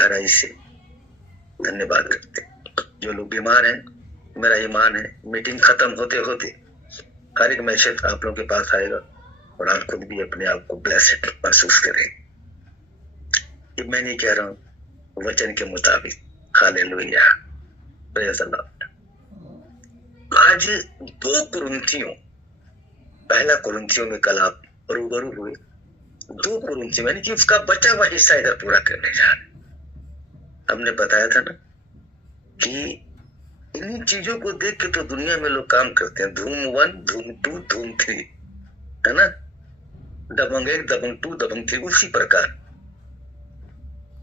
गहराई से धन्यवाद करते हैं। जो लोग बीमार हैं, मेरा ईमान है मीटिंग खत्म होते होते हर एक मैसेज आप लोगों के पास आएगा और आप खुद भी अपने आप को ब्लेस्ड महसूस करें। ये मैं नहीं कह रहा हूँ, वचन के मुताबिक। Hallelujah, praise the Lord. आज 2 कुरिन्थियों, पहला कुरिन्थियों में कल आप रूबरू हुए, 2 कुरिन्थियों यानी कि उसका बचा हुआ हिस्सा इधर पूरा करने जा रहे। हमने बताया था ना कि इन चीजों को देख के तो दुनिया में लोग काम करते हैं, धूम 1, धूम 2, धूम 3, है ना, दबंग 1, दबंग 2, दबंग 3, उसी प्रकार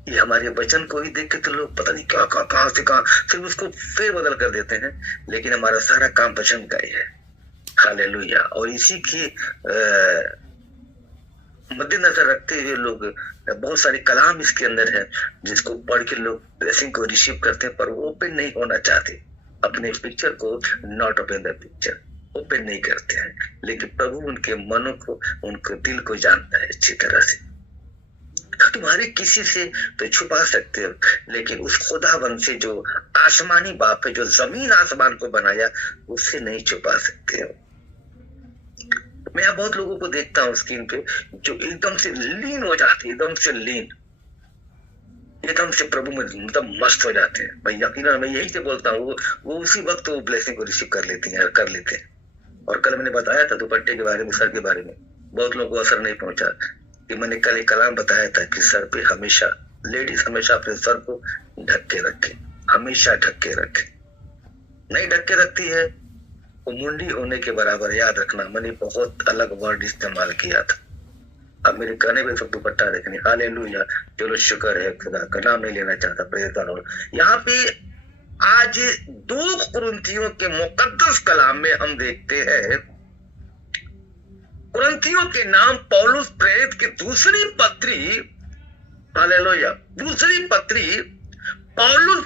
ये हमारे वचन को ही देख के तो लोग पता नहीं क्या कहां से कहां फिर उसको फेर बदल कर देते हैं, लेकिन हमारा सारा काम वचन का ही है। हालेलुया। और इसी की मद्देनजर रखते हुए लोग बहुत सारे कलाम इसके अंदर है जिसको पढ़ के लोग ब्लेसिंग को रिसीव करते हैं, पर वो ओपन नहीं होना चाहते, अपने पिक्चर को not open the picture open नहीं करते हैं। लेकिन प्रभु उनके मनों को, उनके दिल को जानता है अच्छी तरह से। तुम्हारे किसी से तो छुपा सकते हो, लेकिन उस खुदावन से जो आसमानी बाप है, जो जमीन आसमान को बनाया, उससे नहीं छुपा सकते हो। मैं यहाँ बहुत लोगों को देखता हूँ स्क्रीन पे जो एकदम से लीन हो जाते हैं, एकदम से लीन, एकदम से प्रभु में मतलब मस्त हो जाते हैं। मैं यकीनन मैं यही से बोलता हूँ, वो उसी वक्त वो ब्लेसिंग को रिसीव कर लेती हैं, कर लेते हैं। और कल मैंने बताया था दुपट्टे के बारे में, सर के बारे में, बहुत लोगों को असर नहीं पहुंचा कि मैंने कल एक कलाम बताया था कि सर पे हमेशा, लेडीज हमेशा अपने सर को ढक के रखे, हमेशा ढक के रखे। नहीं ढक के रखती है वो मुंडी होने के बराबर, याद रखना। मैंने बहुत अलग वर्ड इस्तेमाल किया था, अब मेरे कहने पे सब दुपट्टा रखनी। हालेलुया, चलो शुक्र है खुदा का, नाम नहीं लेना चाहता, प्रेज़ द लॉर्ड। यहाँ पे आज 2 कुरिन्थियों के मुकद्दस कलाम में हम देखते हैं, कुरिन्थियों के नाम पौलुस प्रेरित की दूसरी पत्री, हालेलुया, दूसरी पत्री पौलुस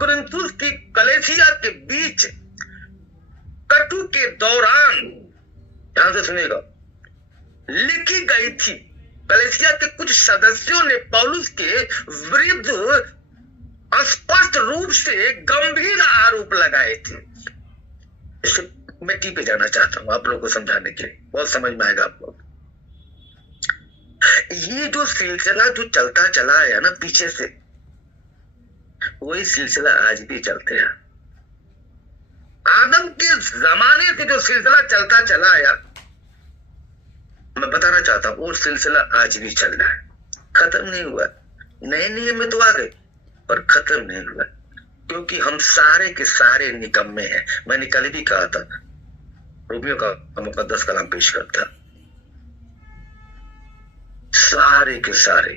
कुरिन्थुस की कलीसिया के बीच कटु के दौरान, ध्यान से सुनिएगा, लिखी गई थी। कलीसिया के कुछ सदस्यों ने पौलुस के विरुद्ध स्पष्ट रूप से गंभीर आरोप लगाए थे। इसे मैं टी पे जाना चाहता हूं आप लोगों को समझाने के लिए, बहुत समझ में आएगा आप लोग। ये जो सिलसिला जो चलता चला आया ना पीछे से, वही सिलसिला आज भी चलते हैं। आदम के जमाने से जो सिलसिला चलता चला आया, मैं बताना चाहता हूं वो सिलसिला आज भी चल रहा है, खत्म नहीं हुआ। नए नियम में तो आ गए पर खत्म नहीं हुआ, क्योंकि हम सारे के सारे निकम्मे हैं। मैंने कल भी कहा था, रोमियो का मुकद्दस कलाम पेश करता, सारे के सारे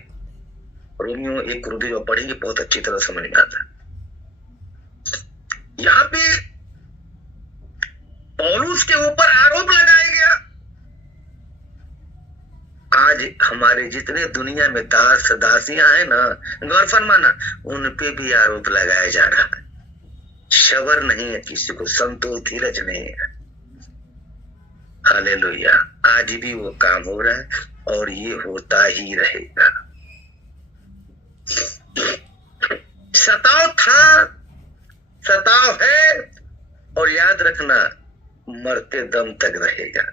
रोमियो 1 कुरिन्थियों जो पढ़ेंगे बहुत अच्छी तरह समझ में आता। यहाँ पे पौलुस के ऊपर आरोप लगाया गया। आज हमारे जितने दुनिया में दास दासियां हैं ना, गौर फरमाना, उन पे भी आरोप लगाया जा रहा है। शबर नहीं है किसी को, संतोष धीरज नहीं है। हालेलुया, आज भी वो काम हो रहा है और ये होता ही रहेगा। सताव था, सताव है, और याद रखना मरते दम तक रहेगा।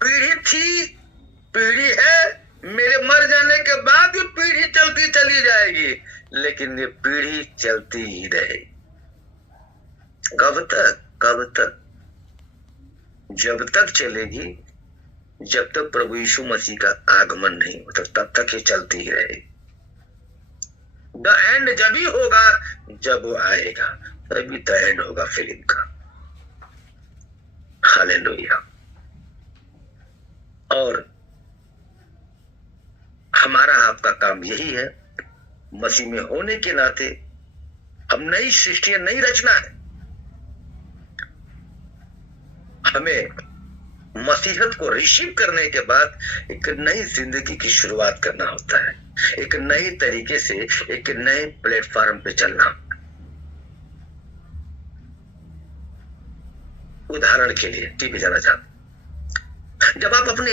पीढ़ी थी, पीढ़ी है, मेरे मर जाने के बाद भी पीढ़ी चलती चली जाएगी, लेकिन ये पीढ़ी चलती ही रहेगी। कब तक? कब तक? जब तक चलेगी जब तक प्रभु यीशु मसीह का आगमन नहीं होता, तब तक ये चलती ही रहेगी। द एंड जब ही होगा जब वो आएगा, तभी द एंड होगा फिल्म का। हालेलुया। और हमारा आपका काम यही है, मसीह में होने के नाते हम नई सृष्टि, नई रचना है। हमें मसीहत को रिसीव करने के बाद एक नई जिंदगी की शुरुआत करना होता है, एक नई तरीके से, एक नए प्लेटफॉर्म पे चलना। उदाहरण के लिए टीवी जाना चाहते, जब आप अपने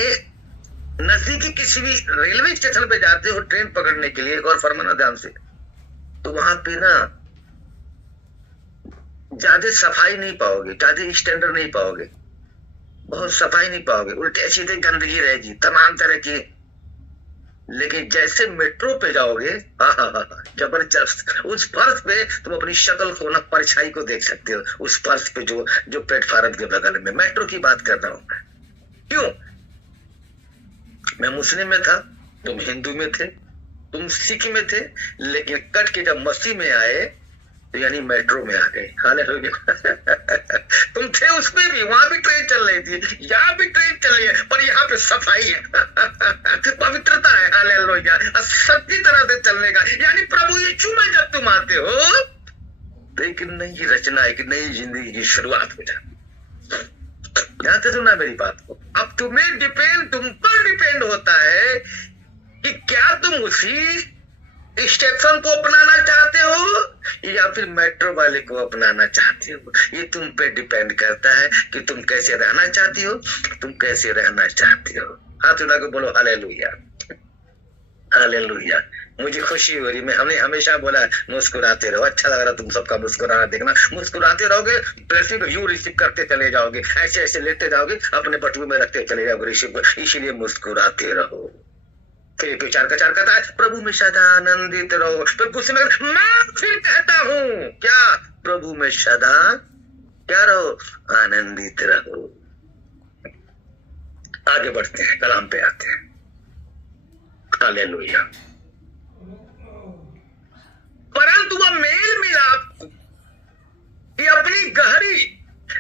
नजदीकी किसी भी रेलवे स्टेशन पे जाते हो ट्रेन पकड़ने के लिए, और फरमाना ध्यान से, तो वहां पे ना ज्यादा सफाई नहीं पाओगे, ज्यादा स्टैंडर्ड नहीं पाओगे, बहुत सफाई नहीं पाओगे, उल्टे सीधे गंदगी रहेगी तमाम तरह की। लेकिन जैसे मेट्रो पे जाओगे, जबरदस्त, उस फर्श पे तुम अपनी शक्ल को ना, परछाई को देख सकते हो, उस फर्श पे जो प्लेटफार्म के बगल में। मेट्रो की बात कर रहा हूं। क्यों? मैं मुस्लिम में था, तुम हिंदू में थे, तुम सिख में थे, लेकिन कट के जब मसीह में आए तो यानी मेट्रो में आ गए। हालेलुया। तुम थे उसमें भी, वहां भी ट्रेन चल रही थी, यहाँ भी ट्रेन चल रही है, पर यहाँ पे सफाई है, पवित्रता है। हालेलुया। सबकी तरह से चलने का, यानी प्रभु यीशु में जब तुम आते हो तो एक नई रचना, एक नई जिंदगी की शुरुआत हो जाती। ध्यान से सुनना मेरी बात को। अब तुम्हें डिपेंड, तुम पर डिपेंड होता है कि क्या तुम उसी स्टेशन को अपनाना चाहते हो या फिर मेट्रो वाले को अपनाना चाहते हो। ये तुम पे डिपेंड करता है कि तुम कैसे रहना चाहती हो, तुम कैसे रहना चाहती हो। हाथ उठा के बोलो हालेलुया, हालेलुया। मुझे खुशी हो रही, मैं हमने हमेशा बोला मुस्कुराते रहो। अच्छा लग रहा तुम सबका मुस्कुराना देखना। मुस्कुराते रहोगे, ब्लेसिंग यू रिसीव करते चले जाओगे, ऐसे ऐसे लेते जाओगे, अपने बटुए में रखते चले जाओगे रिसीव। इसीलिए मुस्कुराते रहो। फिर चार का कहता है प्रभु में सदा आनंदित रहो। फिर गुस्से में मैं फिर कहता हूं क्या, प्रभु में सदा क्या रहो, आनंदित रहो। आगे बढ़ते हैं, कलाम पे आते हैं। हालेलुया। परंतु वह मेल मिलाप की अपनी गहरी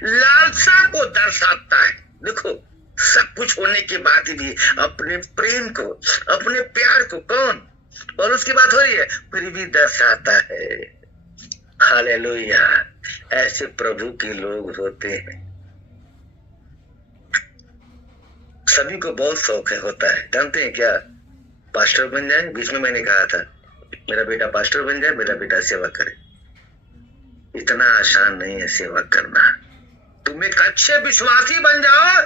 लालसा को दर्शाता है। देखो, सब कुछ होने के बाद भी अपने प्रेम को, अपने प्यार को, कौन, और उसकी बात हो रही है, फिर भी दर्शाता है। हालेलुया। ऐसे प्रभु के लोग होते हैं। सभी को बहुत शौक है, होता है, जानते हैं क्या, पास्टर बन जाए। बीच में मैंने कहा था मेरा बेटा पास्टर बन जाए, मेरा बेटा सेवा करे। इतना आसान नहीं है सेवा करना। तुम एक अच्छे विश्वासी बन जाओ,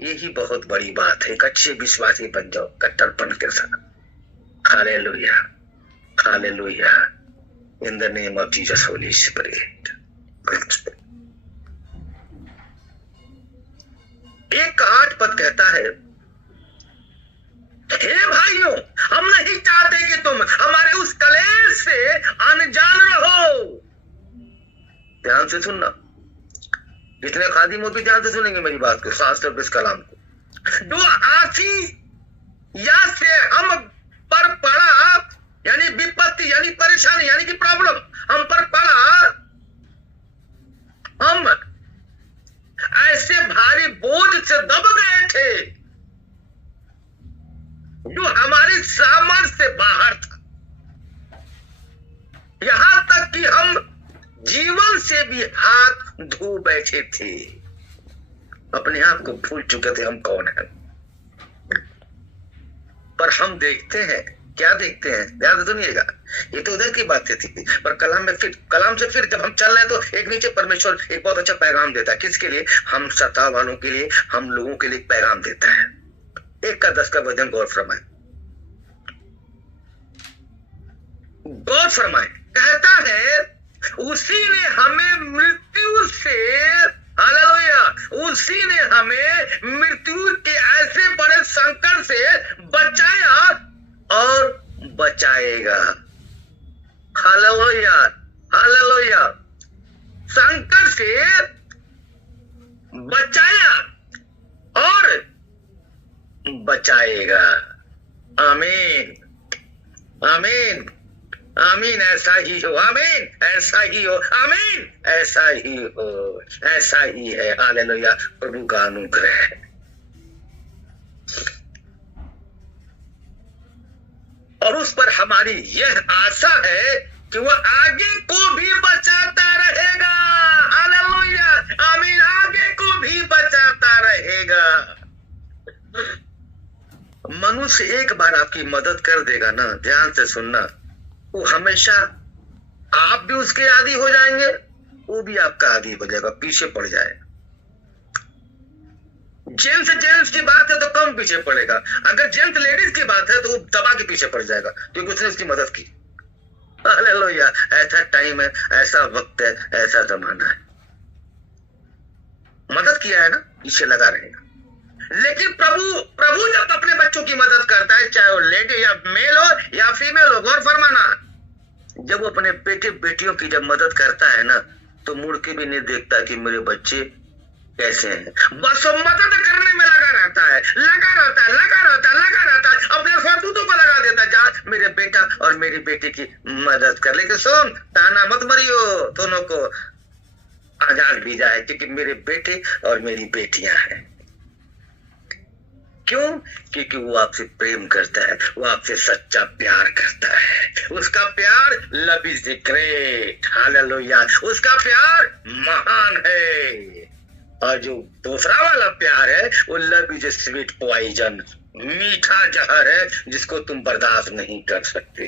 यही बहुत बड़ी बात है। एक अच्छे विश्वासी बन जाओ कट्टरपन के साथ। Hallelujah, hallelujah. In the name of Jesus holy spirit. एक 8 पद कहता है, हे भाइयों, हम नहीं चाहते कि तुम हमारे उस कलेश से अनजान रहो। ध्यान से सुनना, जितने खादिम हो भी ध्यान से सुनेंगे मेरी बात को, खासतौर पर इस कलाम को। जो आसी या से हम पर पड़ा, यानी विपत्ति, यानी परेशानी, यानी कि प्रॉब्लम हम पर पड़ा, हम ऐसे भारी बोझ से दब गए थे जो हमारी सामर्थ्य से बाहर था। यहां तक कि हम जीवन से भी हाथ धो बैठे थे, अपने आप को भूल चुके थे हम कौन है। पर हम देखते हैं, क्या देखते हैं, ध्यान से सुनिएगा, ये तो उधर की बातें थी, पर कलाम से फिर जब हम चल रहे हैं तो एक नीचे परमेश्वर एक बहुत अच्छा पैगाम देता है। किसके लिए? हम सता वालों के लिए, हम लोगों के लिए पैगाम देता है। 1 का 10 का वचन गौर फरमाए, गौर फरमाए। कहता है उसी ने हमें मृत्यु से, हालेलुया, उसी ने हमें मृत्यु के ऐसे बड़े संकट से बचाया और बचाएगा। Hallelujah, hallelujah. संकट से बचाया और बचाएगा। आमीन, आमीन, आमीन। ऐसा ही हो, आमीन, ऐसा ही हो, आमीन, ऐसा ही हो, ऐसा ही है। हालेलुया, प्रभु का अनुग्रह है। और उस पर हमारी यह आशा है कि वह आगे को भी बचाता रहेगा। हालेलुया, आमीन, आगे को भी बचाता रहेगा। मनुष्य एक बार आपकी मदद कर देगा ना, ध्यान से सुनना, वो हमेशा, आप भी उसके आदी हो जाएंगे, वो भी आपका आदी हो जाएगा, पीछे पड़ जाएगा। जेंट्स की बात है तो कम पीछे पड़ेगा, अगर जेंट्स लेडीज की बात है तो वो दबा के पीछे पड़ जाएगा, क्योंकि उसने उसकी मदद की। हालेलुया, ऐसा टाइम है, ऐसा वक्त है, ऐसा जमाना है। मदद किया है ना, पीछे लगा रहेगा। लेकिन प्रभु जब अपने बच्चों की मदद करता है, चाहे वो लेडी या मेल हो या फीमेल हो, गौर फरमाना, जब वो अपने बेटे बेटियों की जब मदद करता है ना, तो मुड़ के भी नहीं देखता कि मेरे बच्चे कैसे हैं, बस वो मदद करने में लगा रहता है, अपने फर्जूतों को लगा देता है, जा मेरे बेटा और मेरी बेटी की मदद कर। लेकिन सुन, ताना मत मरियो, दोनों को आजाद भी जाए, क्योंकि मेरे बेटे और मेरी बेटियां हैं। क्यों? क्योंकि वो आपसे प्रेम करता है, वो आपसे सच्चा प्यार करता है। उसका प्यार लव इज ग्रेट, हालेलुया, उसका प्यार महान है। और जो दूसरा वाला प्यार है, वो लव इज स्वीट पॉइजन, मीठा जहर है जिसको तुम बर्दाश्त नहीं कर सकते।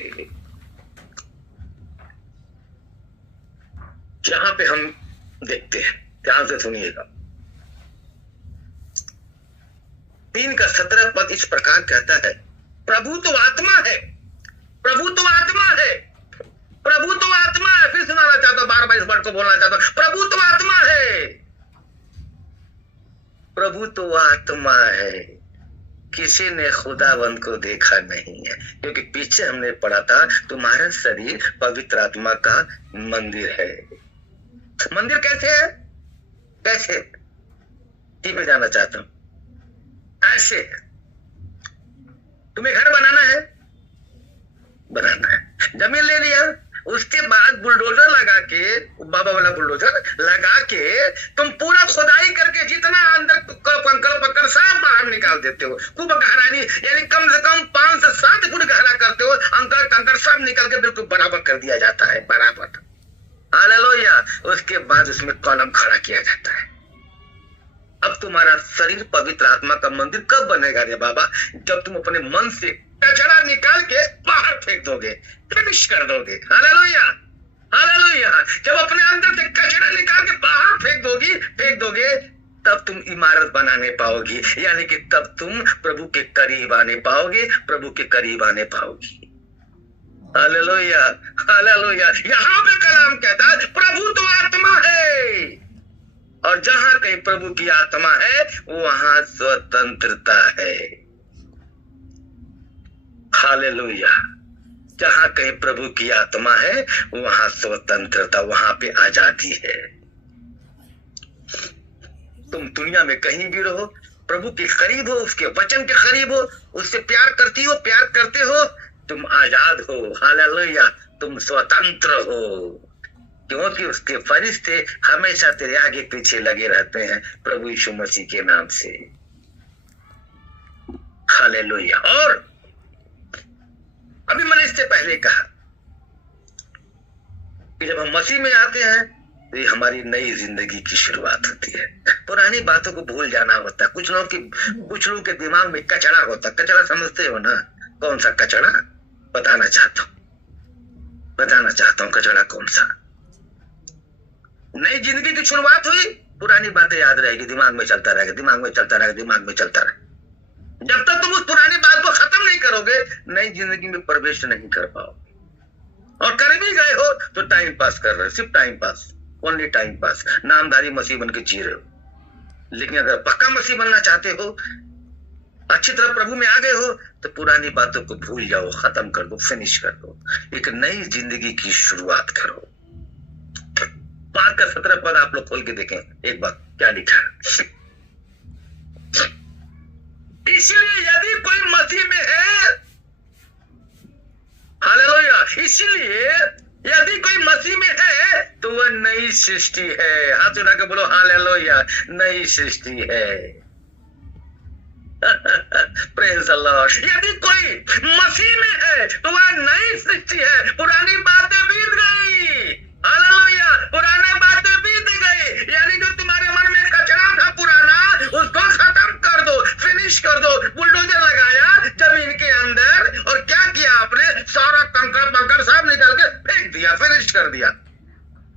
यहां पे हम देखते हैं, ध्यान से सुनिएगा, 3:17 इस प्रकार कहता है, प्रभु तो आत्मा है, प्रभु तो आत्मा है, प्रभु तो आत्मा है। फिर सुनाना चाहता हूं, बार बार इस वर्ड को बोलना चाहता हूं, प्रभु तो आत्मा है, प्रभु तो आत्मा है। किसी ने खुदावंत को देखा नहीं है, क्योंकि पीछे हमने पढ़ा था, तुम्हारा शरीर पवित्र आत्मा का मंदिर है। मंदिर कैसे है? कैसे? मैं जाना चाहता हूं। ऐसे तुम्हें घर बनाना है, जमीन ले लिया, उसके बाद बुलडोजर लगा के, बाबा वाला बुलडोजर लगा के तुम पूरा खुदाई करके जितना अंदर कंकड़ पकड़ सब बाहर निकाल देते हो, खूब गहराई, यानी कम से कम 5 से 7 फुट गहरा करते हो, अंकड़ कंकड़ सब निकल के बिल्कुल बराबर कर दिया जाता है, बराबर। हालेलुया। उसके बाद उसमें कॉलम खड़ा किया जाता है। अब तुम्हारा शरीर पवित्र आत्मा का मंदिर कब बनेगा रे बाबा? जब तुम अपने मन से कचरा निकाल के बाहर फेंक दोगे, फिनिश कर दोगे। Hallelujah, hallelujah. जब अपने अंदर से कचरा निकाल के बाहर फेंक दोगे, तब तुम इमारत बनाने पाओगी, यानी कि तब तुम प्रभु के करीब आने पाओगे, प्रभु के करीब आने पाओगी। Hallelujah, hallelujah. यहाँ पे कलाम कहता है, प्रभु तो आत्मा है, और जहां कहीं प्रभु की आत्मा है वहां स्वतंत्रता है। हालेलुया। जहां कहीं प्रभु की आत्मा है वहां स्वतंत्रता, वहां पे आजादी है। तुम दुनिया में कहीं भी रहो, प्रभु के करीब हो, उसके वचन के करीब हो, उससे प्यार करती हो, प्यार करते हो, तुम आजाद हो। हालेलुया, तुम स्वतंत्र हो, क्योंकि उसके फरिश्ते हमेशा तेरे आगे पीछे लगे रहते हैं प्रभु यीशु मसीह के नाम से। हालेलुया। और अभी मैंने इससे पहले कहा कि जब हम मसीह में आते हैं तो ये हमारी नई जिंदगी की शुरुआत होती है। पुरानी बातों को भूल जाना होता है। कुछ लोगों के दिमाग में कचरा होता है। कचरा समझते हो ना? कौन सा कचरा? बताना चाहता हूं कचरा कौन सा। नई जिंदगी की शुरुआत हुई, पुरानी बातें याद रहेगी, दिमाग में चलता रहेगा। जब तक तुम उस पुरानी बात को खत्म नहीं करोगे, नई जिंदगी में प्रवेश नहीं कर पाओगे। और कर भी गए हो तो टाइम पास कर रहे हो, सिर्फ time pass, only time pass, नामधारी मसीह बन के जी रहे हो। लेकिन अगर पक्का मसीह बनना चाहते हो, अच्छी तरह प्रभु में आ गए हो, तो पुरानी बातों को भूल जाओ, खत्म कर दो, फिनिश कर दो, एक नई जिंदगी की शुरुआत करो। 5 का 17 पद आप लोग खोल के देखें एक बार क्या लिखा है। इसलिए यदि कोई मसीह में है, हालेलुया, इसलिए यदि कोई मसीह में है तो वह नई सृष्टि है। हाथ उठा के बोलो हालेलुया, नई सृष्टि है। Praise the Lord. यदि कोई मसीह में है तो वह नई सृष्टि है, पुरानी बातें बीत गई। हालेलुया, पुराने बातें बीत गई, यानी जो तुम्हारे मन में कचरा था पुराना, उसको खत्म कर दो, फिनिश कर दो। बुलडोजर लगाया जमीन के अंदर और क्या किया आपने? सारा कंकड़ पंकड़ सब निकाल के फेंक दिया, फिनिश कर दिया।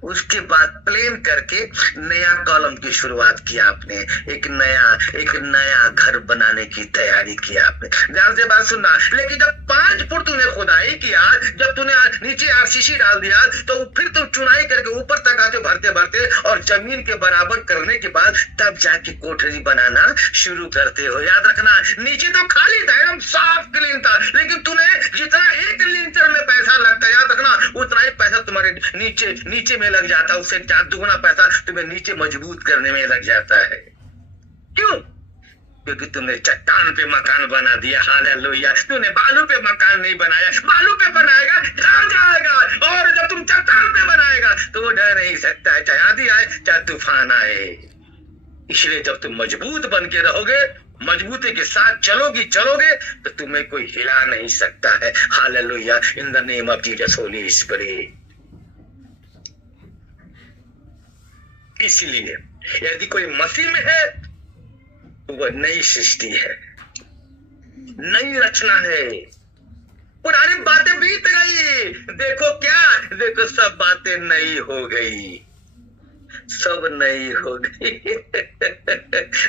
उसके बाद प्लेन करके नया कॉलम की शुरुआत किया आपने, एक नया घर बनाने की तैयारी की आपने। ध्यान से बात सुनना, लेकिन जब 5 फुट तूने खुदाई किया, जब तूने नीचे आरसीसी डाल दिया, तो फिर तुम चुनाई करके ऊपर तक आते भरते भरते और जमीन के बराबर करने के बाद तब जाके कोठरी बनाना शुरू करते हो। याद रखना, नीचे तो खाली था, एकदम साफ क्लीन था, लेकिन तूने जितना एक लिंटर में पैसा लगता है, याद रखना उतना ही पैसा तुम्हारे नीचे में लग जाता है, उससे 4 दुगुना पैसा तुम्हें नीचे मजबूत करने में लग जाता है। क्यों? क्योंकि तुमने चट्टान पे मकान बना दिया। हालेलुया। तूने बालू पे मकान नहीं बनाया, बालू पे बनाएगा ढह जाएगा, और जब तुम चट्टान पे बनाएगा तो वो ढह नहीं सकता है, चाहे आंधी आए चाहे तूफान आए। इसलिए जब तुम मजबूत बन के रहोगे, मजबूती के साथ चलोगे तो तुम्हें कोई हिला नहीं सकता है। Hallelujah. In the name of Jesus holy spirit. इसलिए यदि कोई मसीह में है तो वह नई सृष्टि है, नई रचना है। पुरानी बातें बीत गई, देखो सब बातें नई हो गई, सब नई हो गई।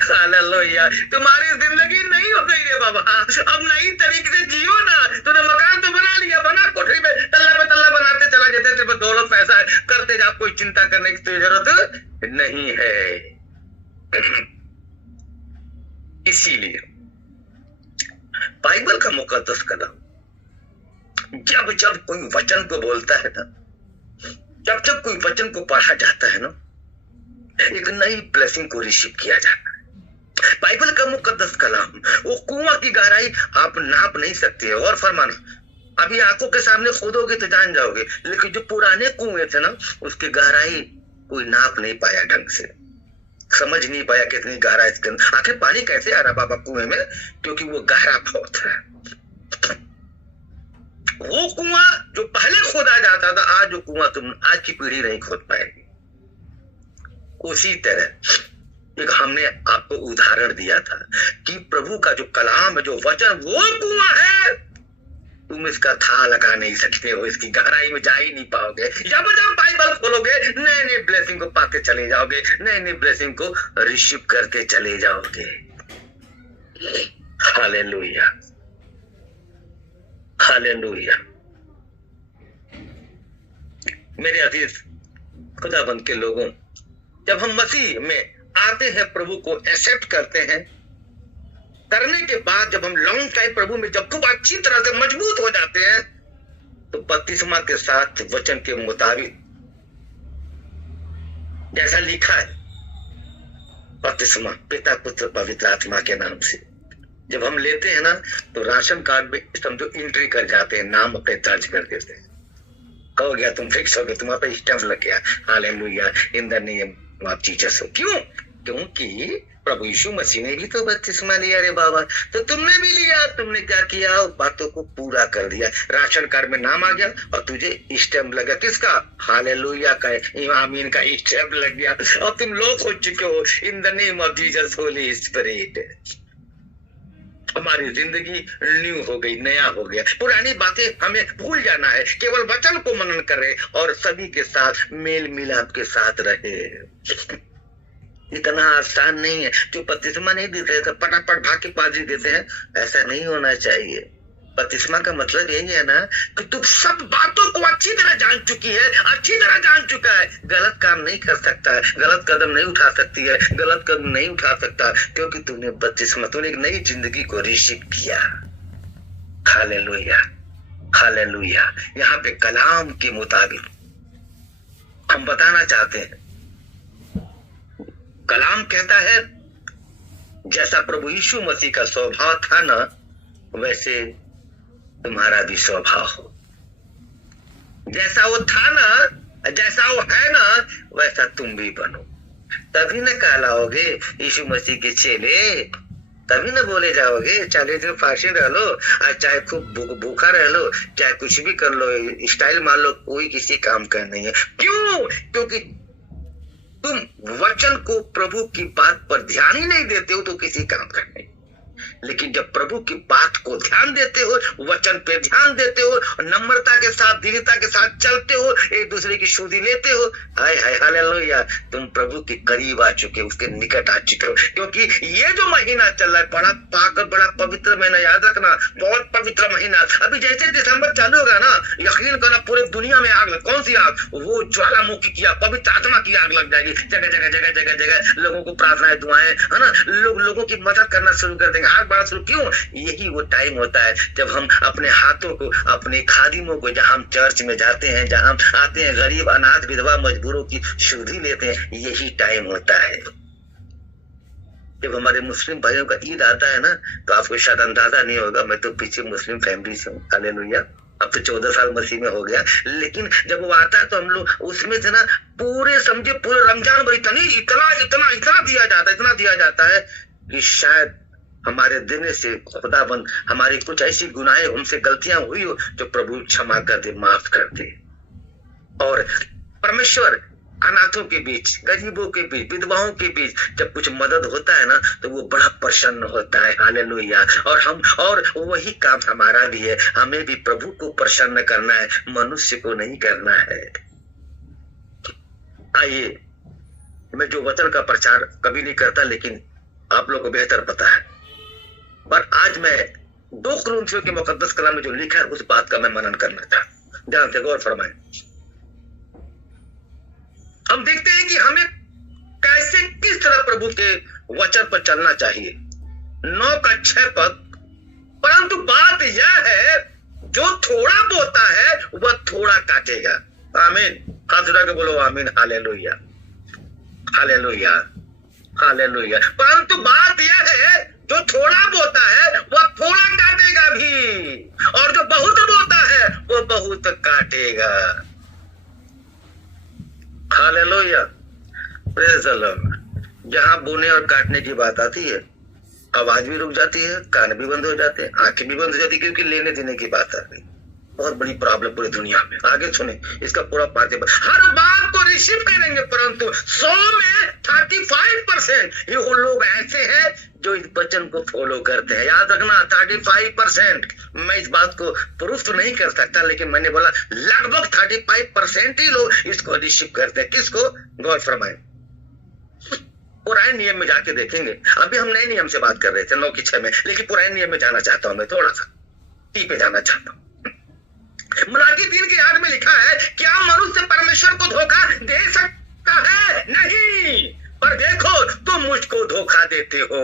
हालेलुया। तुम्हारी जिंदगी नई हो गई रे बाबा। अब नई तरीके से जियो ना। तूने मकान तो बना लिया, बना कोठरी में तल्ला पे तल्ला बनाते चला जाते, तेरे पास दौलत पैसा है, करते जा, कोई चिंता करने की जरूरत नहीं है। इसीलिए बाइबल का मुकद्दस कलाम जब जब कोई वचन को बोलता है ना, जब कोई वचन को पढ़ा जाता है ना, एक नई ब्लेसिंग को रिसीव किया जाता है। बाइबल का मुकद्दस कलाम, वो कुआं की गहराई आप नाप नहीं सकते। और फरमाना, अभी आंखों के सामने खोदोगे तो जान जाओगे, लेकिन जो पुराने कुएं थे ना, उसकी गहराई कोई नाप नहीं पाया, ढंग से समझ नहीं पाया कितनी गहरा इसके अंदर। आखिर पानी कैसे आ रहा बाबा कुएं में? क्योंकि वो गहरा बहुत है। वो कुआं जो पहले खोदा जाता था, आज जो कुआं तुम आज की पीढ़ी नहीं खोद पाएगी। उसी तरह एक हमने आपको उदाहरण दिया था कि प्रभु का जो कलाम है, जो वचन, वो कुआं है। तुम इसका था लगा नहीं सकते हो, इसकी गहराई में जा ही नहीं पाओगे। जब जब बाइबल खोलोगे नए नए ब्लेसिंग को पाते चले जाओगे, नए नए ब्लेसिंग को रिसीव करके चले जाओगे। Hallelujah, hallelujah. मेरे अजीज खुदाबंद के लोगों, जब हम मसीह में आते हैं, प्रभु को एक्सेप्ट करते हैं, करने के बाद जब हम लॉन्ग टाइम प्रभु में जब खूब अच्छी तरह से मजबूत हो जाते हैं, तो बपतिस्मा के साथ वचन के मुताबिक जैसा लिखा है, बपतिस्मा पिता पुत्र पवित्र आत्मा के नाम से जब हम लेते हैं ना, तो राशन कार्ड में समझो एंट्री कर जाते हैं, नाम अपने दर्ज कर देते हैं। हो गया, तुम फिक्स हो गए, तुम्हारे पे स्टैंप लग गया। Hallelujah, in the name of Jesus. क्यों? क्योंकि प्रभु यीशु मसीह ने भी तो बपतिस्मा लिया रे बाबा, तो तुमने भी लिया। तुमने क्या किया? बातों को पूरा कर दिया। राशन कार्ड में नाम आ गया और तुझे स्टैंप लगा। किसका? हालेलुया का, आमीन का स्टैंप लग गया और तुम लोग हो चुके हो इन the name of Jesus holy spirit. हमारी जिंदगी न्यू हो गई, नया हो गया। पुरानी बातें हमें भूल जाना है, केवल वचन को मनन करे और सभी के साथ मेल मिलाप के साथ रहे। इतना आसान नहीं है। जो बपतिस्मा नहीं देते तो पटापट भाग के पाजी देते हैं, ऐसा नहीं होना चाहिए। बपतिस्मा का मतलब यही है ना कि तू सब बातों को अच्छी तरह जान चुकी है, अच्छी तरह जान चुका है, गलत काम नहीं कर सकता है, गलत कदम नहीं उठा सकती है, गलत कदम नहीं उठा सकता, क्योंकि तूने बपतिस्मा, तूने एक नई जिंदगी को रिसीव किया। Hallelujah, hallelujah. यहाँ पे कलाम के मुताबिक हम बताना चाहते हैं, कलाम कहता है जैसा प्रभु यीशु मसीह का स्वभाव था ना, वैसे तुम्हारा भी स्वभाव हो। जैसा वो था ना, जैसा वो है ना, वैसा तुम भी बनो। तभी न कहलाओगे यीशु मसीह के चेले, तभी न बोले जाओगे 40 दिन फास्टिंग रह लो, चाहे खूब भूखा रह लो, चाहे कुछ भी कर लो, स्टाइल मार लो, कोई किसी काम का नहीं है। क्यों? क्योंकि तुम वचन को, प्रभु की बात पर ध्यान ही नहीं देते हो, तो किसी काम का नहीं। लेकिन जब प्रभु की बात को ध्यान देते हो, वचन पे ध्यान देते हो, नम्रता के साथ, दीनता के साथ चलते हो, एक दूसरे की शुद्धि लेते हो, हाय हाय हालेलुया, तुम प्रभु के करीब आ चुके हो, उसके निकट आ चुके हो। क्योंकि ये जो महीना चल रहा है बड़ा पाक, बड़ा पवित्र महीना, याद रखना, बहुत पवित्र महीना। अभी जैसे दिसंबर चालू होगा ना, यकीन करना पूरे दुनिया में आग लग, कौन सी आग? वो ज्वालामुखी की आग, पवित्र आत्मा की आग लग जाएगी। जगह जगह जगह जगह जगह लोगों को प्रार्थनाएं, दुआएं, है ना, लोगों की मदद करना शुरू कर देंगे, हाथ बढ़ा शुरू। क्यों? यही वो टाइम होता है जब हम अपने हाथों को, अपने खादिमों को, जहां हम चर्च में जाते हैं, जहां हम आते हैं, गरीब, अनाथ, विधवा, मजबूरों की शुद्धि लेते हैं, यही टाइम होता है। जब हमारे मुस्लिम भाइयों का ईद आता है ना, तो आपको शायद अंदाजा नहीं होगा, मैं तो पीछे मुस्लिम फैमिली से हूँ, हालेलुया, अब तो 14 साल मसीह में हो गया, लेकिन जब वो आता है तो हम लोग उसमें से ना पूरे समझे पूरे रमजान भर इतना इतना इतना दिया जाता है, इतना दिया जाता है कि शायद हमारे देने से खुदाबंद हमारी कुछ ऐसी गुनाहें, हमसे गलतियां हुई हो, जो प्रभु क्षमा कर दे, माफ कर दे। और परमेश्वर अनाथों के बीच, गरीबों के बीच, विधवाओं के बीच जब कुछ मदद होता है ना, तो वो बड़ा प्रसन्न होता है, हालेलुया। और वही काम हमारा भी है, हमें भी प्रभु को प्रसन्न करना है, मनुष्य को नहीं करना है। आइए, मैं जो वचन का प्रचार कभी नहीं करता, लेकिन आप लोगों को बेहतर पता है, पर आज मैं 2 कुरिन्थियों के मुकद्दस कलाम में जो लिखा है उस बात का मैं मनन करना चाहता हूं। ध्यान से गौर फरमाएं। हम देखते हैं कि हमें कैसे, किस तरह प्रभु के वचन पर चलना चाहिए। 9 का 6 पद, परंतु बात यह है, जो थोड़ा बोता है वह थोड़ा काटेगा। आमीन, हाथ उठा के बोलो आमीन, हालेलुया, हालेलुया, हालेलुया। परंतु बात यह है, जो थोड़ा बोता है वह थोड़ा काटेगा भी, और जो बहुत बोता है वह बहुत काटेगा। Hallelujah, praise the Lord. जहां बोने और काटने की बात आती है, आवाज भी रुक जाती है, कान भी बंद हो जाते हैं, आंखें भी बंद हो जाती है, क्योंकि लेने देने की बात आ गई। बहुत बड़ी प्रॉब्लम पूरी दुनिया में। आगे सुने इसका पूरा पाठ। हर बात को रिसीव करेंगे, परंतु 100 में 35% ये वो लोग ऐसे हैं जो इस वचन को फॉलो करते हैं। याद रखना, 35%। मैं इस बात को प्रूफ तो नहीं कर सकता, लेकिन मैंने बोला लगभग 35% ही लोग इसको रिसीव करते हैं। किसको? गौर फरमाएं। पुराने नियम में जाके देखेंगे। अभी हम नए नियम से बात कर रहे थे 9 की 6 में, लेकिन पुराने नियम में जाना चाहता हूं, मैं थोड़ा सा टी पे जाना चाहता हूं। मलाकी 3 के याद में लिखा है, क्या मनुष्य परमेश्वर को धोखा दे सकता है? नहीं, पर देखो तुम मुझको धोखा देते हो।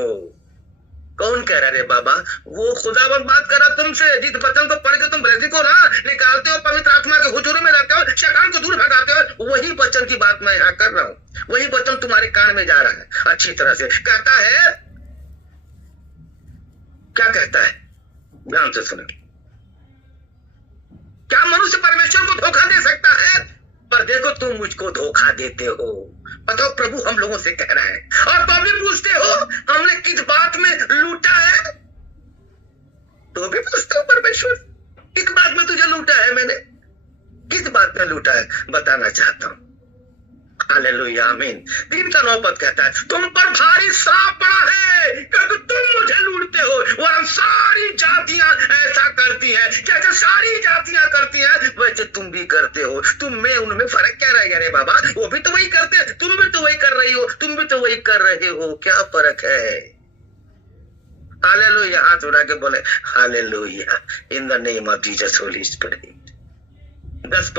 कौन कह रहा है बाबा? वो खुदावंद बात कर रहा तुमसे, जिस वचन को पढ़ के तुम ब्लेसिंग को ना निकालते हो, पवित्र आत्मा के हुजूर में रहते हो, शैतान को दूर भगाते हो, वही वचन की बात मैं यहाँ कर रहा हूँ। वही वचन तुम्हारे कान में जा रहा है अच्छी तरह से। कहता है, क्या कहता है? ध्यान से सुनो। क्या मनुष्य परमेश्वर को धोखा दे सकता है? पर देखो तुम मुझको धोखा देते हो। बताओ, प्रभु हम लोगों से कह रहा है। और तुम भी पूछते हो हमने किस बात में लूटा है? तो भी पूछते हो परमेश्वर, किस बात में तुझे लूटा है? मैंने किस बात में लूटा है बताना चाहता हूं। हालेलुया, आमीन। 3 का 9 पद कहता है, तुम पर भारी श्राप पड़ा है क्योंकि तुम मुझे लूटते हो, वरन सारी जातियां ऐसा करती हैं। जैसे सारी जातियां करती हैं वैसे तुम भी करते हो। तुम में उनमें फर्क क्या रह गया रे बाबा? वो भी तो वही करते हैं, तुम भी तो वही कर रही हो, तुम भी तो वही कर रहे हो, क्या फर्क है? हालेलुया, हाथ उठा के बोले hallelujah, in the name of Jesus holy spirit. 10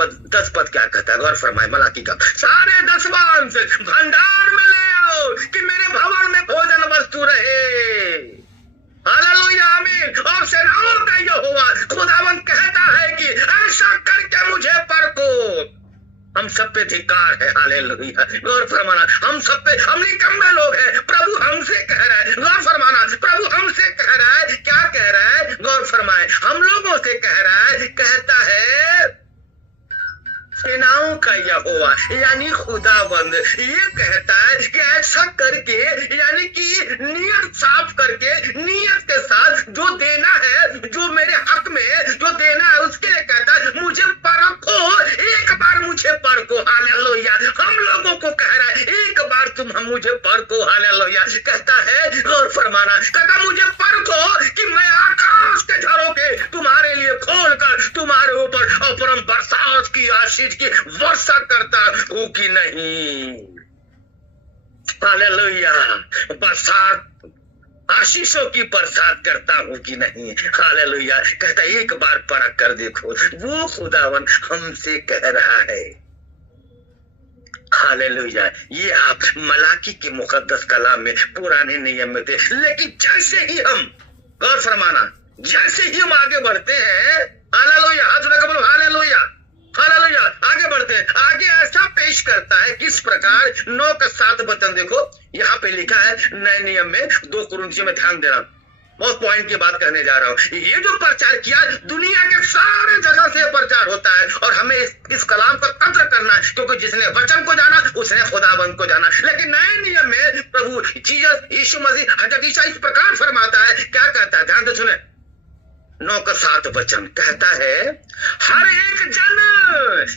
पद क्या कहता है? गौर फरमाए मलाकी का। सारे दसवां से भंडार में ले आओ कि मेरे भवन में भोजन वस्तु रहे। हालेलुया, आमीन। और सेनाओं का यहोवा खुदावंद कहता है कि ऐसा करके मुझे परखो। हम सब पे धिक्कार है। हालेलुया, गौर फरमाना। हम सब पे, हम निकम्मे लोग हैं। प्रभु हमसे कह रहा है, गौर फरमाना, प्रभु हमसे कह रहा है। क्या कह रहा है? गौर फरमाए, हम लोगों से कह रहा है। कहता है सेनाओं का यहोवा यानी खुदाबंद ये कहता है कि ऐसा करके यानी कि नियत साफ करके नियत के साथ जो देना है, जो मेरे हक में जो देना है, उसके लिए कहता है मुझे परखो, एक बार मुझे परखो। हालेलुया। हम लोगों को कह रहा है एक बार तुम हम मुझे परखो। हालेलुया। कहता है गौर फरमाना, कहता मुझे परखो कि मैं आकाश के झरोखे तुम्हारे लिए खोलकर तुम्हारे ऊपर अपरम बरसात की आशीष की वर्षा करता हूं कि नहीं। हालेलुया। बरसात आशीषों की बरसात करता हूं कि नहीं। हालेलुया। कहता एक बार परख कर देखो, वो खुदावन हमसे कह रहा है। हालेलुया। ये आप मलाकी के मुकद्दस कलाम में पुराने नियम में थे, लेकिन जैसे ही हम गौर फरमाना, जैसे ही हम आगे बढ़ते हैं, हालेलुया, हाथ उठाकर बोलो हालेलुया, हालेलुया, आगे बढ़ते हैं, आगे ऐसा पेश करता है किस प्रकार 9 का 7 वचन देखो, यहाँ पे लिखा है नए नियम में 2 कुरिन्थियों में, ध्यान देना, बहुत पॉइंट की बात करने जा रहा हूं। ये जो प्रचार किया दुनिया के सारे जगह से प्रचार होता है और हमें इस कलाम का कद्र करना है, क्योंकि जिसने वचन को जाना उसने खुदाबंद को जाना। लेकिन नए नियम में प्रभु जीसस यीशु मसीह हजरत ईसा इस प्रकार फरमाता है, क्या कहता है, ध्यान से सुने, 9 का 7 वचन कहता है हर एक जन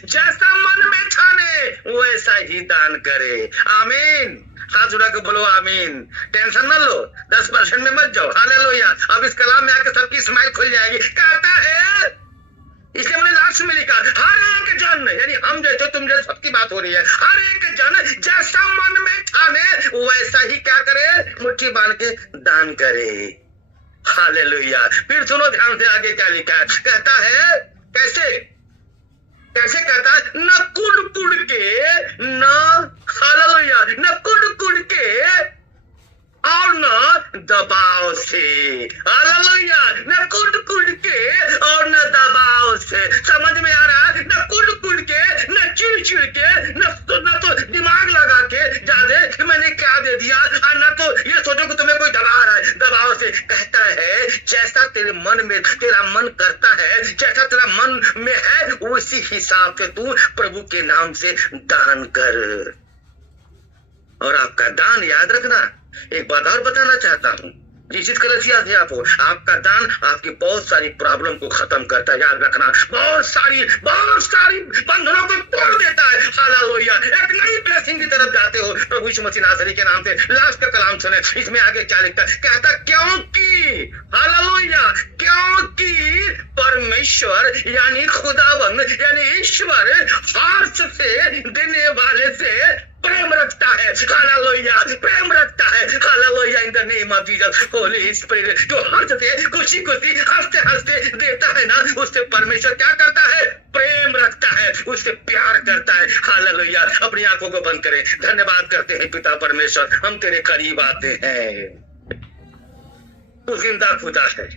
जैसा मन में ठाने वैसा ही दान करे। आमीन। हाथ उठा के बोलो आमीन। टेंशन न लो, 10% में मत जाओ। हालेलुया। अब इस कलाम में आके सबकी स्माइल खुल जाएगी। कहता है, इसलिए मैंने लास्ट में लिखा हर एक जन, यानी हम जैसे तुम जैसे सबकी बात हो रही है, हर एक जन जैसा मन में ठाने वैसा ही क्या करे, मुट्ठी बांध के दान करे। हालेलुया। फिर सुनो ध्यान से आगे क्या लिखा है, कहता है कैसे कैसे कहता है, न कुड़ कुड़ के, न हालेलुया, न कुड़ कुड़ के और न दबाव से। हालेलुया। न कुड़ कुड़ के और न दबाव से। समझ में आ रहा है, न कुड़ कुड़ के, न चिड़ चिड़ के, न तो दिमाग लगा के ज्यादा कि मैंने क्या दे दिया, और न तो ये सोचो कि तुम्हें कोई दबा रहा है, दबाव से। कहता है जैसा तेरे मन में तेरा मन करता है, जैसा तेरा मन में है, उसी हिसाब से तू प्रभु के नाम से दान कर। और आपका दान याद रखना, एक बात और बताना चाहता हूं, जिस कलसिया थे आपका दान आपकी बहुत सारी प्रॉब्लम को खत्म करता है। याद रखना, बहुत सारी बंधनों को तोड़ देता है। हालेलुया। एक नई ब्लेसिंग की तरफ जाते हो प्रभु यीशु मसीह नासरी के नाम से। लास्ट का कलाम सुने, इसमें आगे क्या लिखता है, कहता क्योंकि, हालेलुया, क्योंकि परमेश्वर यानी खुदावंद यानी ईश्वर हर्ष से देने वाले से प्रेम रखता है। हालेलुया। प्रेम रखता है। Hallelujah. In the name of Jesus. Holy spirit जो हर्ष से खुशी खुशी हंसते हंसते देता है ना, उससे परमेश्वर क्या करता है, प्रेम रखता है, उससे प्यार करता है। हालेलुया। अपनी आंखों को बंद करें, धन्यवाद करते हैं पिता परमेश्वर, हम तेरे करीब आते हैं। तू जिंदा खुदा है,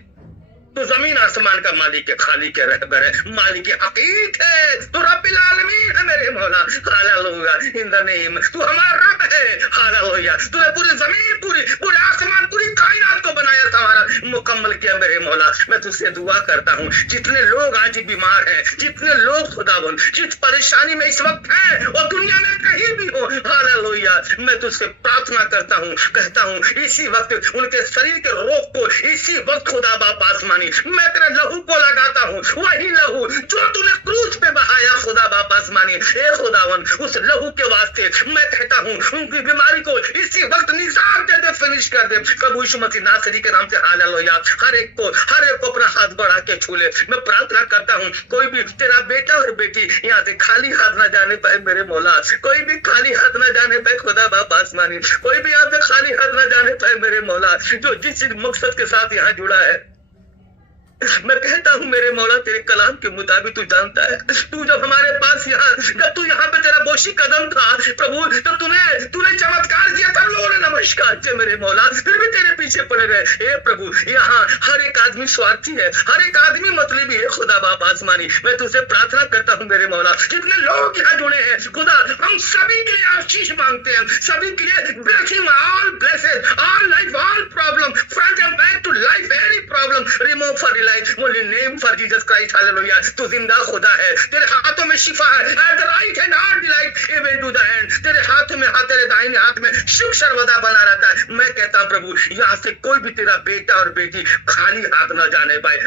तो जमीन आसमान का मालिक है, खालिक है, रहबर है, मालिक है, हकीक है, तो रब्बिल आलमीन है मेरे मौला। हालेलुया। इन द नेम, तू हमारा रब है। हालेलुया। तूने पूरी जमीन, पूरे आसमान, पूरी कायनात को बनाया, हमारा मुकम्मल किया मेरे मौला। मैं तुझसे दुआ करता हूँ, जितने लोग आज बीमार हैं, जितने लोग खुदाबंद जिस परेशानी में इस वक्त हैं और दुनिया में कहीं भी हो, हालेलुया, मैं तुझसे प्रार्थना करता हूँ, कहता हूँ इसी वक्त उनके शरीर के रोग को इसी वक्त खुदा बाप आसमान मैं तेरे लहू को लगाता हूँ, वही लहू जो तूने क्रूस पे बहाया खुदा बाप आसमानी, हे खुदावन, उस लहू के वास्ते मैं कहता हूँ उनकी बीमारी को इसी वक्त निजात दे दे, फिनिश कर दे प्रभु यीशु मसीह नासरी के नाम से। हालेलुया। हर एक को अपना हाथ बढ़ा के छू ले। मैं प्रार्थना करता हूँ कोई भी तेरा बेटा और बेटी यहाँ से खाली हाथ ना जाने पाए मेरे मौला, कोई भी खाली हाथ ना जाने पाए खुदा बाप आसमानी, कोई भी यहाँ से खाली हाथ ना जाने पाए मेरे मौला, जो जिस मकसद के साथ यहाँ जुड़ा है। मैं कहता हूँ मेरे मौला, तेरे कलाम के मुताबिक तू जानता है, तू जब हमारे पास जब तू यहाँ पे तेरा बोशी कदम था प्रभु, तो तूने चमत्कार किया, तब लोगों ने नमस्कार किया मेरे मौला, फिर भी तेरे पीछे पड़े रहे। हे प्रभु, यहाँ हर एक आदमी स्वार्थी है, हर एक आदमी मतलबी है खुदा बाप आसमानी। मैं तुझसे प्रार्थना करता हूँ मेरे मौला, जितने लोग यहाँ जुड़े हैं खुदा, हम सभी के लिए आशीष मांगते हैं, सभी के लिए blessing, all blesses, all life, all problem, front end back to life, any problem remove for relief only name for Jesus Christ hallelujah. तू जिंदा खुदा है, तेरे हाथों में शिफा है, at the right hand are delight even to the end. तेरे हाथ में हाथ, तेरे दाहिने हाथ में सुख सर्वदा बना रहता है। मैं कहता हूं प्रभु यहाँ से कोई भी तेरा बेटा और बेटी खाली हाथ न जाने पाए।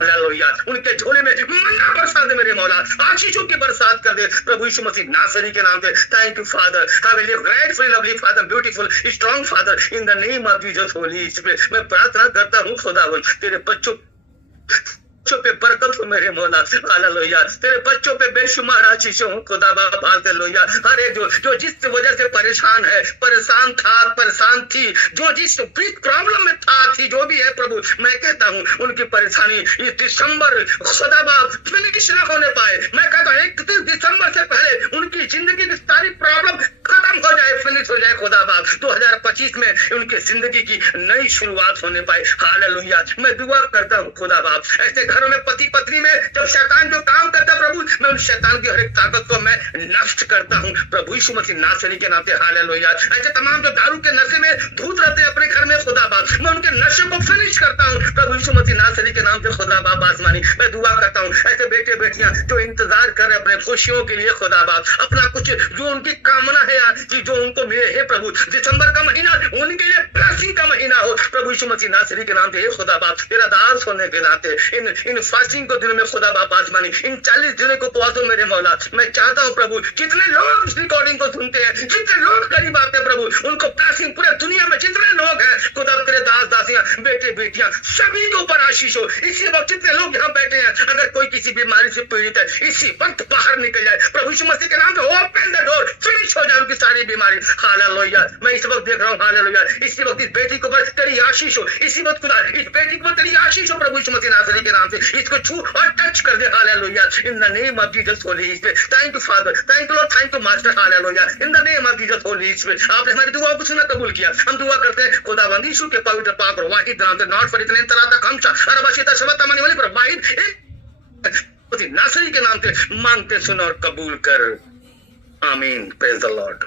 हालेलुया। उनके झोले में मन्ना बरसा दे मेरे मौला, आशीषों की बरसात कर दे प्रभु यीशु मसीह नासरी के नाम से। Thank you father, have a grateful lovely father, beautiful strong father, in the name of Jesus holy spirit. मैं प्रार्थना करता हूँ खुदावन तेरे बच्चों पे बरकत हो मेरे मौला, हालेलुया। तेरे बच्चों पे बेशुमार आशीषों हो खुदा बाप, हालेलुया। हर एक जो जिस वजह से परेशान है, परेशान था, परेशान थी, जो जिस प्रॉब्लम में थी, जो भी है प्रभु, मैं कहता हूँ उनकी परेशानी इस दिसंबर खुदा बाप फिनिश न होने पाए। मैं कहता हूँ 31 दिसंबर से पहले उनकी जिंदगी की सारी प्रॉब्लम खत्म हो जाए, फिनिश हो जाए खुदा बाप। 2025 में उनकी जिंदगी की नई शुरुआत होने पाए, हालेलुया। मैं दुआ करता हूँ खुदा बाप, ऐसे घरों में पति पत्नी में जब शैतान जो काम करता है प्रभु, मैं उन शैतान की हर एक ताकत को मैं नष्ट करता हूँ प्रभु यीशु मसीह नासरी के नाम से, हालेलुया। ऐसे तमाम जो दारू के नशे में धूत रहते हैं अपने घर में खुदा बाप, मैं उनके नशे को फिनिश करता हूँ प्रभु यीशु मसीह नासरी के नाम से खुदा बाप आसमानी। मैं दुआ करता हूँ ऐसे बेटे बेटियां जो इंतजार कर रहे अपने खुशियों के लिए खुदा बाप, अपना कुछ जो उनकी कामना है यार कि जो उनको मिले है प्रभु, दिसंबर का महीना उनके लिए ब्लेसिंग का महीना हो प्रभु यीशु मसीह नासरी के नाम से। खुदा बाप तेरा दास होने के नाते इन फास्टिंग को दिनों में खुदा बाप आसमानी, इन 40 दिनों को उपवास मेरे मौला, मैं चाहता हूँ प्रभु जितने लोग इस रिकॉर्डिंग को सुनते हैं, जितने लोग करीब आते हैं प्रभु, उनको ब्लेसिंग पूरे दुनिया में जितने लोग हैं खुदा तेरे दास दासियां बेटे बेटियां सभी के ऊपर आशीष हो। इसी वक्त जितने लोग यहाँ बैठे हैं, अगर कोई किसी बीमारी से पीड़ित है, इसी वक्त बाहर निकल जाए प्रभु यीशु मसीह के नाम से। ओपन द डोर, फिनिश हो जाए उनकी सारी बीमारी, हालेलुया। मैं इस वक्त देख रहा हूँ, हालेलुया। इसी वक्त इस बेटी के ऊपर तेरी आशीष हो, इसी वक्त खुदा इस बेटी के ऊपर तेरी आशीष हो प्रभु यीशु मसीह नासरी के नाम से। इसको छू और टच कर दे, hallelujah, in the name of Jesus holy spirit. Thank you father, thank you lord, thank you master, hallelujah, in the name of Jesus holy spirit. आपने हमारी दुआ को सुना, कबूल किया। हम दुआ करते हैं खुदावंद यीशु के पवित्र पाक और वाहिद नाम से, नॉट फॉर इतने तराता खमसा अरबाशिता शबता मानी वाली पर वाहिद एक नासरी के नाम से मांगते सुन और कबूल कर, आमीन। Praise the Lord.